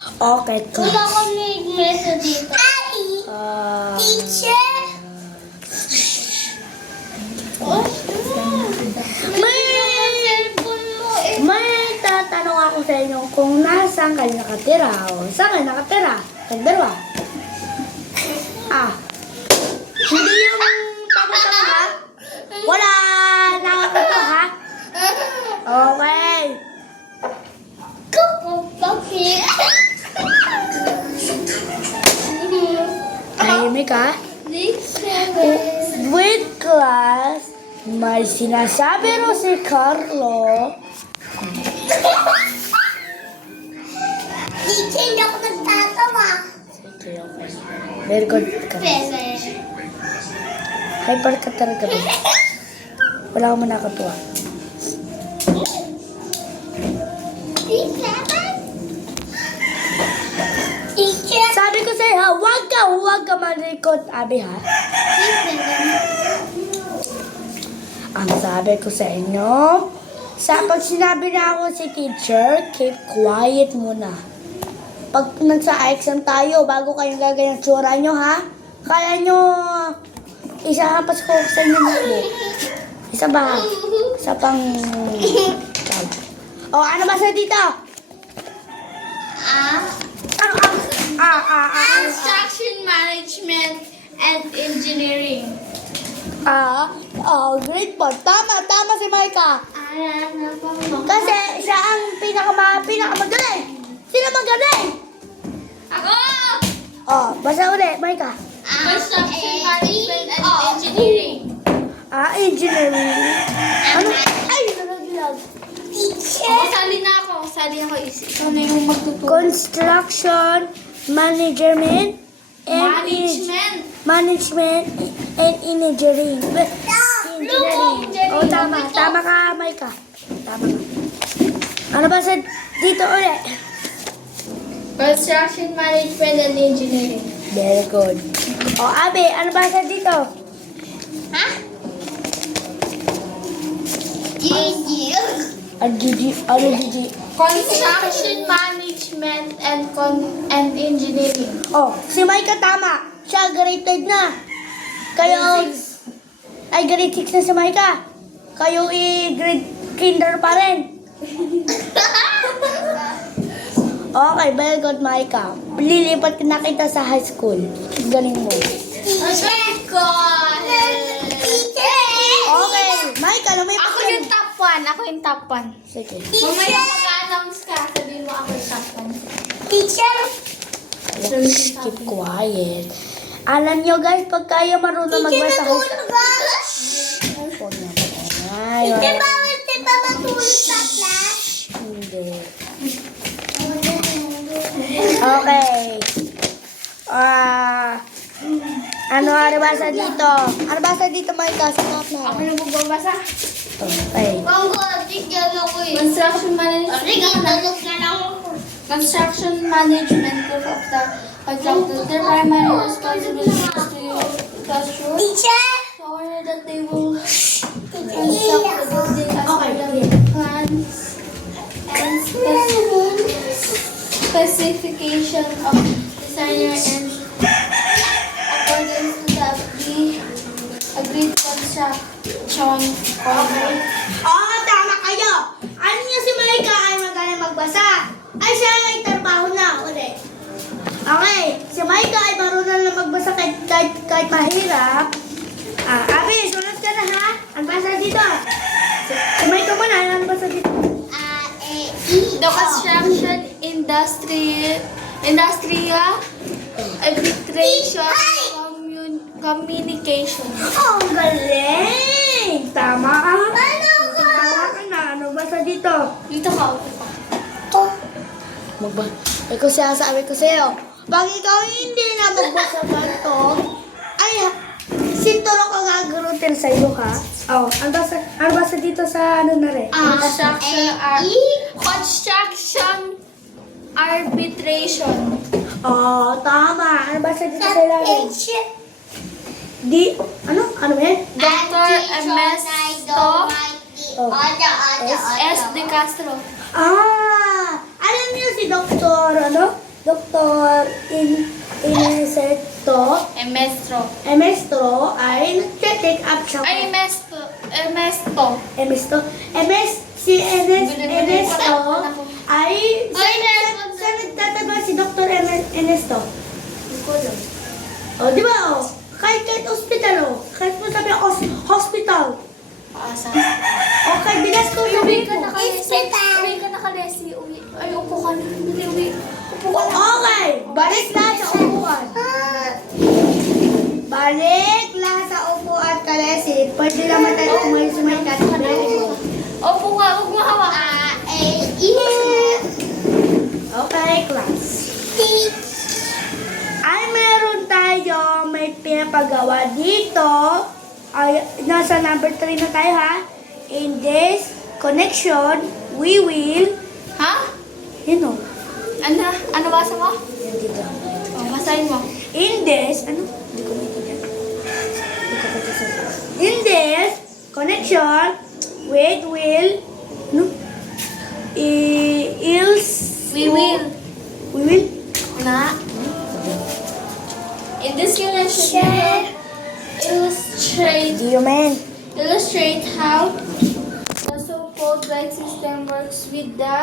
Okay, Wala class. kami mesa dito. Teacher! Oh, May tatanong ako sa inyo kung nasaan kayo nakatira. O, saan kayo nakatira? Kayong dalawa. Hindi yung tanong ha? Wala nakakita ha? Okay. Bakit? Tahimik ha? Listen. With class, may sinasabi ro si Carlo. Teacher, hindi ako nagtatawa. Sige, okay. Very good ka. Pwede. Hyper ka talaga ba? Wala ka mo nakatuwa. Teacher. Sabi ko sa'yo ha, huwag ka malikot, Abi ha. Ang sabi ko sa inyo, pag sinabi na ako si teacher, keep quiet muna. Pag nagsa-exam tayo, bago kayong gaganyan tsura nyo ha, kaya nyo isahampas ko sa inyo notebook. Isa ba? Isa pang... ano ba sa dito? Construction management and engineering. Grade 4. Tama si Micah. Kasi siya ang pinakamagaling. Sino magaling? Ako! Basa ulit, Micah. Construction management and engineering. Engineering. Ano? Ay, nalaglag. Sali ako. Ano yung magtuturo? Construction management and management and engineering. Tama ka, Micah. Tama ka. Ano ba sa dito ulit? Construction management and engineering. Very good. Abi, ano ba sa dito? Ha? Gigi. Ano, Gigi? Construction management and engineering. Si Micah tama. Siya grade 5 na. Kayo, ay grade 6 na si Micah. Kayo grade kinder pa rin. Okay, very good, Micah. Lilipat na kita sa high school. Galing mo. Okay, Micah, may Ako yung top 1. Sige. Mamaya mag-announce ka. Sabihin mo ako yung top 1. Teacher! Keep quiet. Alam nyo guys, pag kayo marunong magbasa high school. Hindi bawal ba matulog sa class? Hindi. Okay. Ano basa dito? Ano basa dito, Micah? Sa Ako na. yung magbabasa. Okay. Construction management group of the contractor. Their primary responsibility is to use classroom. Teacher! So order that they will construct the building as per the plans and specification of designer and according to the agreed construction contract. Tama kayo. Ano niya si Micah ay magaling magbasa? Ay, siya ay trabaho na ulit. Okay, si Micah ay marunong na magbasa kahit mahirap. Abi, sunod ka na ha. Ang basa dito. Si Micah muna, ang basa dito. The construction industrial arbitration communication. Ang galing! Tama ka. Tama ka na. Ano basa dito? Dito ka. Ikaw siya sabi ko sa'yo. Pag ikaw hindi na magbasa ganito, ay, sinturo ka gagarutin sa'yo ha. Ano basa dito sa ano na rin? Construction arbitration. Tama. Ano basa dito sa ilalim? Ano ba yan? Dr. Ernesto S. De Castro. Alam niyo si Dr. Dr. Ineseto Emestro ay nagte-take up siya. Si Enesto ay saan nagtatagal si Dr. Enesto? O, di ba o? Kahit hospital o. Kahit mo sabi hospital. Okay, bilas ko sabi ko. Uwi ka na ka, Leslie. Ay, upo ka na. Dali, uwi. Upo ka na. Okay, balik na sa upuan. Balik na sa upuan ka, Leslie. Pwede naman tayo umalis sa may katibigan. Upo ka, huwag mo hawak. Okay, class. Ay, meron tayo may pinapagawa dito. Ay, nasa number 3 na tayo ha. In this connection, we will... Ha? Yun o. Ano basa mo? Yan dito. Basahin mo. In this... Ano? Hindi ko makikita. Hindi ko pagkasabi. In this connection, we will... No? We will. We will... Na. In this connection, illustrate how the so-called light system works with the